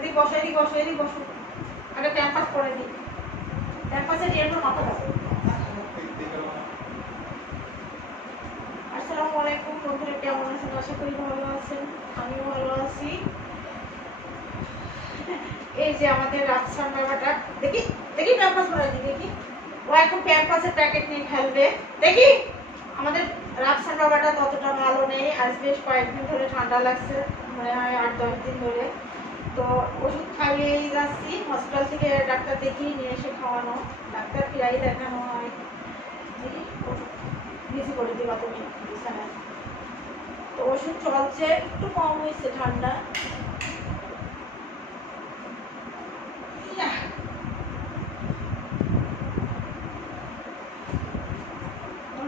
এদিক বসো, এদিক বসো, এদিক বসো। আগে প্যাম্পাস করে দিই। প্যাম্পাসে দিয়ে মাথা দাও। আসসালামু আলাইকুম বন্ধুরা, কেমন আছেন? আশা করি ভালো আছেন, আমিও ভালো আছি। এই যে আমাদের রাজসান বাবাটা, দেখি দেখি প্যাম্পাস করে দিই, দেখি ও এখন প্যাম্পাসের প্যাকেট নিয়ে খেলবে। দেখি আমাদের রাজসান বাবাটা ততটা ভালো নেই, আজ বেশ কয়েকদিন ধরে ঠান্ডা লাগছে, মনে হয় 8-10 দিন ধরে। তো ওষুধ খাইয়েই যাচ্ছি, হসপিটাল থেকে ডাক্তার দেখিয়ে নিয়ে এসে খাওয়ানো, ডাক্তার প্রায় দেখানো হয়। বেশি করে দিবা তুমি বিছানায়। তো ওষুধ চলছে, একটু কম হয়েছে ঠান্ডা।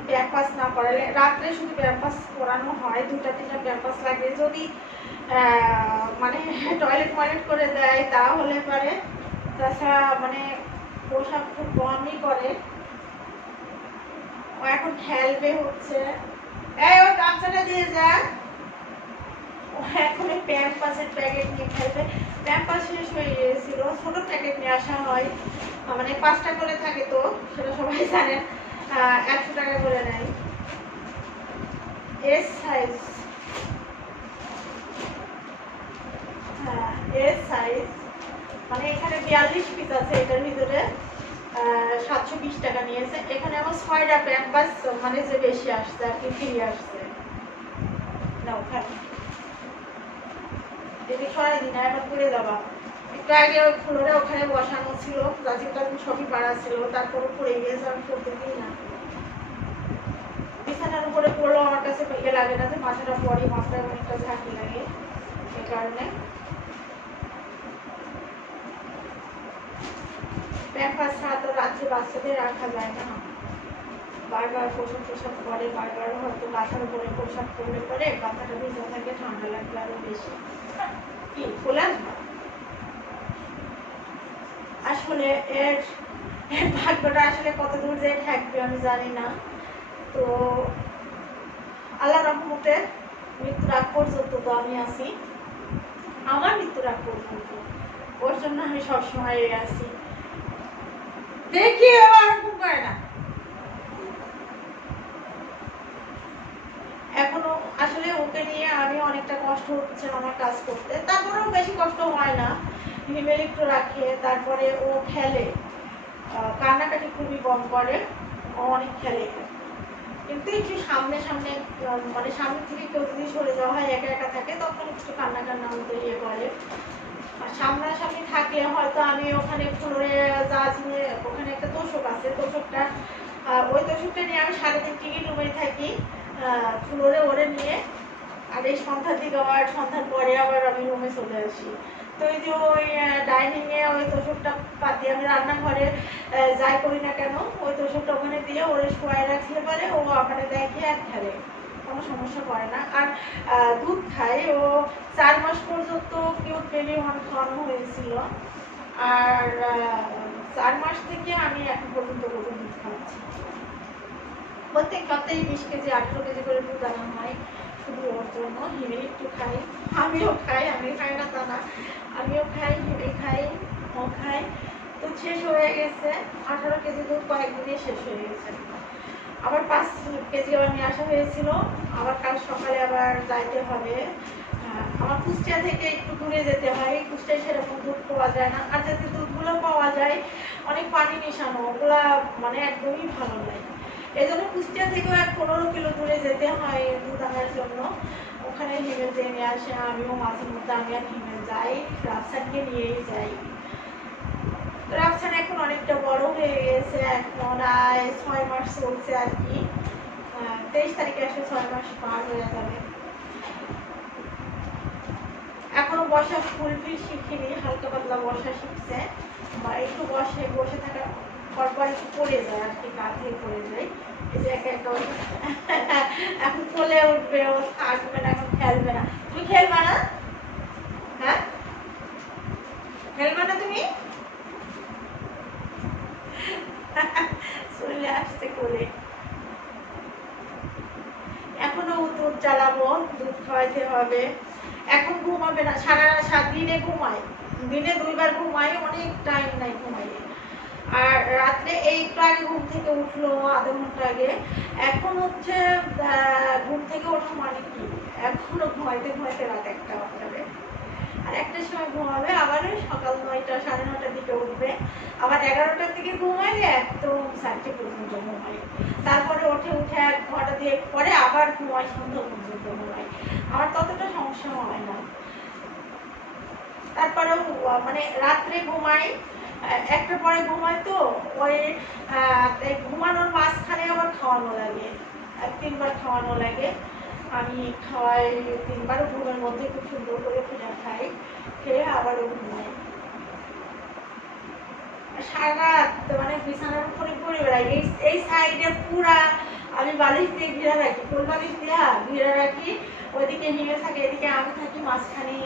প্যাম্পাস না করালে রাত্রে শুধু প্যাম্পাস করানো হয়, 2-3টা প্যাম্পাস লাগে। যদি মানে টয়লেট করে দেয় তাহলে পারে, তাছাড়া মানে পোশাক খুব কমই করে। ও এখন খেলবে হচ্ছে, এই ও গামছাটা দিয়ে যায়। ও এখন প্যাম্পাসের প্যাকেট নিয়ে খেলবে। প্যাম্পাস শেষ হয়ে গিয়েছিল, ছোট প্যাকেট নিয়ে আসা হয়, মানে 5টা করে থাকে, তো সেটা সবাই জানেন, 100 টাকা করে নেয়। এস সাইজ, হ্যাঁ এস সাইজ, মানে এখানে 42 পিস আছে, এটার ভিতরে 720 টাকা নিয়েছে। এখানে আমার 6টা প্যাম্পাস মানে যে বেশি আসছে আর কি, ফ্রি আসছে। নাও খালি এদিকে সরাই দিন, এবার করে দেওয়া। একটু আগে ওই ফ্লোরে ওখানে বসানো ছিল, গাছিটা সবই পাড়া ছিল, তারপরে পড়ে গিয়েছে, আমি করতে দিই না। বিছানার উপরে পড়লেও আমার কাছে ইয়ে লাগে না, যে মাথাটা পরে মাথায় অনেকটা ঝাঁকি লাগে, এই কারণে। প্যাম্পাস ছাড়া তো রাত্রে বাচ্চাদের রাখা যায় না, বারবার পোশাক করে, বারবার হয়তো মাথার উপরে পোশাক করলে পরে মাথাটা ভিজা থাকে, ঠান্ডা লাগবে আরো বেশি। কি খোলা আসলে এর ভাগ্যটা আসলে কত দূর যে থাকবে আমি জানি না। তো আল্লাহ রহমতে মৃত্যুর আগ পর্যন্ত তো আমি আছি, আমার মৃত্যুর আগ পর্যন্ত, ওর জন্য আমি সবসময় আছি। দেখি এবার করে না, এখনো আসলে ওকে নিয়ে আমি অনেকটা কষ্ট হচ্ছে আমার কাজ করতে, তারপরেও বেশি কষ্ট হয় না। হিমেল একটু রাখে, তারপরে ও খেলে, কান্নাকাটি খুবই কম করে, ও অনেক খেলে। কিন্তু একটু সামনে সামনে মানে সামনে থেকে কেউ যদি সরে যাওয়া হয়, একা একা থাকে, তখন একটু কান্না মতো ইয়ে করে। আর সামনাসামনি থাকলে হয়তো আমি ওখানে ফ্লোরে যা নিয়ে, ওখানে একটা তোষক আছে, তোষকটা ওই তোষকটা নিয়ে আমি সারাদিন টিকিট রুমে থাকি, ফ্লোরে ওরে নিয়ে। আর এই সন্ধ্যার দিকে আবার, সন্ধ্যার পরে আবার আমি রুমে চলে আসি। তো এই যে ওই ডাইনিংয়ে ওই তোষকটা পাতি, আমি রান্নাঘরে যাই করি না কেন, ওই তোষকটা ওখানে দিয়ে ওরে শোয়াই রাখলে পরে ও ওখানে দেখে আর খেলে, কোনো সমস্যা করে না। আর দুধ খায়, ও 4 মাস পর্যন্ত কিউট বেবি খাওয়ানো হয়েছিল, আর 4 মাস থেকে আমি এখন পর্যন্ত দুধ খাওয়াচ্ছি। প্রত্যেক সপ্তাহে 20 কেজি 18 কেজি করে দুধ আনা হয় শুধু ওর জন্য। হিমেল একটু খাই, আমিও খাই, আমি খাই না তা না, আমিও খাই, হিমেল খাই, ও খাই। তো শেষ হয়ে গেছে 18 কেজি দুধ, কয়েকদিনে শেষ হয়ে গেছে। আবার 5 কেজি আবার নিয়ে আসা হয়েছিল, আবার কাল সকালে আবার যাইতে হবে। আমার কুষ্টিয়া থেকে একটু দূরে যেতে হয়, কুষ্টিয়ায় সেরকম দুধ পাওয়া যায় না, আর যাতে দুধগুলো পাওয়া যায় অনেক পানি মিশানো, ওগুলা মানে একদমই ভালো নয়। এই জন্য কুষ্টিয়া থেকেও 15 কিলো দূরে যেতে হয় দুধ আনার জন্য। ওখানে হিমেল দিয়ে নিয়ে আসে, আমিও মাঝে মধ্যে আমি আর হিমেল যাই, রাফসানকে নিয়েই যাই। রাফসান এখন অনেকটা বড় হয়ে গেছে, এখন 6 মাস চলছে আর কি, 23 তারিখে আসলে 6 মাস পার হয়ে যাবে। এখনো বসা ফুলফিল শিখিনি, হালকা পাতলা বসা শিখছে, বা একটু বসে থাকা পরপর একটু পড়ে যায় আর কি, কাঁধে পড়ে যায়। এই যে একা একা এখন কোলে উঠবে, ও থাকবে না, এখন খেলবে না। তুমি খেলবে না? হ্যাঁ খেলবে না তুমি? চলে আসছে কোলে। এখনো দুধ চালাবো, দুধ খাওয়াইতে হবে। এখন ঘুমাবে না, সারা দিনে ঘুমায়, দিনে 2বার ঘুমাই, অনেক টাইম নাই ঘুমাই। আর রাত্রে এই একটু আগে ঘুম থেকে উঠলো, আধা ঘন্টা আগে। এখন হচ্ছে ঘুম থেকে ওঠা মানে কি, এখনো ঘুমাইতে ঘুমাইতে রাত 1টা বাজবে। আর 1টার সময় ঘুমাবে, আবার সকাল 9টা 9:30টার দিকে উঠবে, আবার 11টার দিকে ঘুমাইলে একদম 4টে পর্যন্ত ঘুমাই। তারপরে উঠে 1 ঘন্টা দিয়ে পরে আবার ঘুমাই, সন্ধ্যা পর্যন্ত ঘুমাই। আমার ততটা সমস্যা হয় না। তারপরেও মানে রাত্রে ঘুমাই, 1টার পরে ঘুমাই, তো ওই ঘুমানোর মাঝখানে আবার খাওয়ানো লাগে, 3বার খাওয়ানো লাগে। আমি খাওয়াই 3বার, ঘুমের মধ্যে খুব সুন্দর করে খাই, খেয়ে আবারও ঘুমাই। সারা রাত মানে বিছানার উপরে পড়ে বেড়াই। এই সাইডে পুরা আমি বালিশ দিয়ে ঘিরে রাখি, কোল বালিশ দিয়ে ঘিরে রাখি। ওইদিকে হিমে থাকে, এদিকে আমি থাকি, মাঝখানে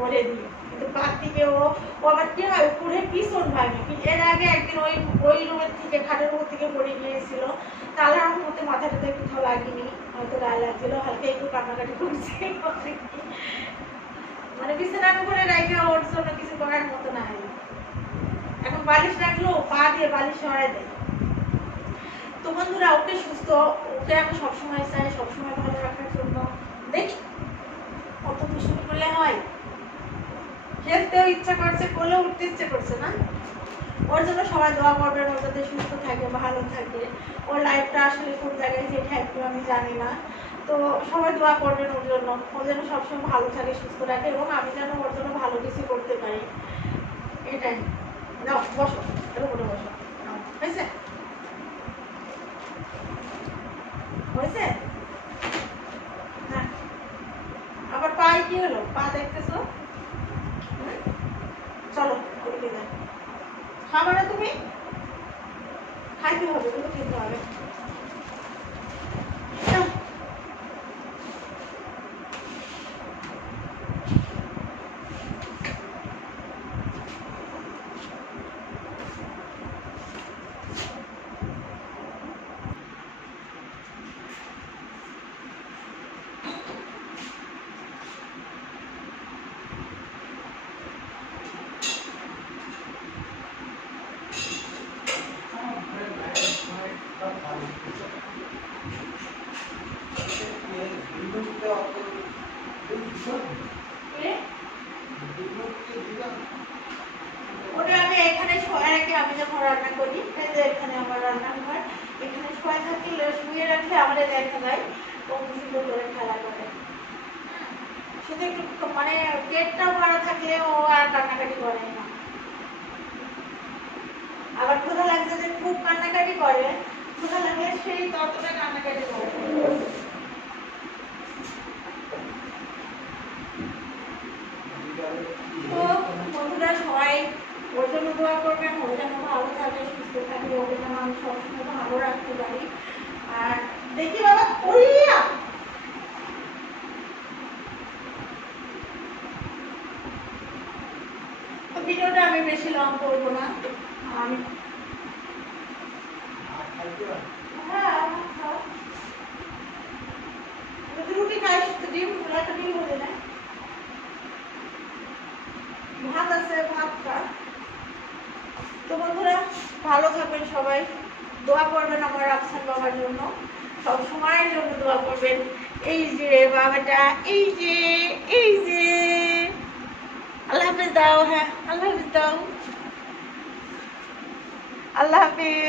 ওরে দিই। কিন্তু বাদ দিকে ও আবার কি হয়, উপরে পিছন ভাঙে। এর আগে একদিন ওই রুমের থেকে, খাটের উপর থেকে পড়ে গিয়েছিল। তালার মধ্যে মাথাটাতে কোথাও লাগেনি, হয়তো গায়ে লাগছিল, হালকা একটু কান্নাকাটি করছে। মানে বিছানার উপরে রাখে ওর জন্য কিছু করার মতো নাই। এখন বালিশ রাখলো, পা দিয়ে বালিশ সরাই দেয়। তো বন্ধুরা, ওকে সুস্থ, ওকে আমি সবসময় চাই, সবসময় ভালো রাখার জন্য। দেখি কত দুষ্টুমি করলে হয়। খেলতেও ইচ্ছা করছে, করলেও উঠতে ইচ্ছে করছে না। ওর জন্য সবাই দোয়া করবেন, ওর যাতে সুস্থ থাকে, ভালো থাকে। ওর লাইফটা আসলে কোন জায়গায় যে থাকবে আমি জানি না। তো সবাই দোয়া করবেন ওর জন্য, ও যেন সবসময় ভালো থাকে, সুস্থ থাকে, এবং আমি যেন ওর জন্য ভালো কিছু করতে পারি, এটাই। নাও বসো, এর উপরে বসো। হয়েছে হয়েছে না? আবার পায়ে কি হলো? পা দেখতেছো? চলো ওদিকে যাই। খাবে না তুমি? খাইতে হবে, তুমি খেতে হবে। ওটা আমি এখানে শোয়া রাখি, আমি যখন রান্না করি, এখানে আমার রান্নাঘর, এখানে শোয়া থাকলে, শুয়ে রাখলে আমাদের দেখা যায় ও সুন্দর করে খেলা করে। শুধু একটু মানে পেটটা ভরা থাকলে ও আর কান্নাকাটি করে না। আবার ক্ষুধা লাগছে যে খুব কান্নাকাটি করে, ক্ষুধা লাগলে সেই ততটা কান্নাকাটি করে। তো বন্ধুরা, সবাই ওর জন্য দোয়া করবেন, ও যেন ভালো থাকে, সুস্থ থাকে, ওকে যেন আমি সবসময় ভালো রাখতে পারি। আর দেখি বাবা, ওইয়া ভিডিওটা আমি বেশি লং করবো না। আমি হ্যাঁ রুটি খাই, ডিম, একটা ডিম বলে না, ভাত আছে, ভাত খা। তো বন্ধুরা, ভালো থাকবেন সবাই, দোয়া করবেন আমার রাফসান বাবার জন্য, সব সময়ের জন্য দোয়া করবেন। এই যে বাবাটা, এই যে আল্লাহ হাফেজ দাও। হ্যাঁ, আল্লাহ হাফেজ দাও। আল্লাহ হাফেজ।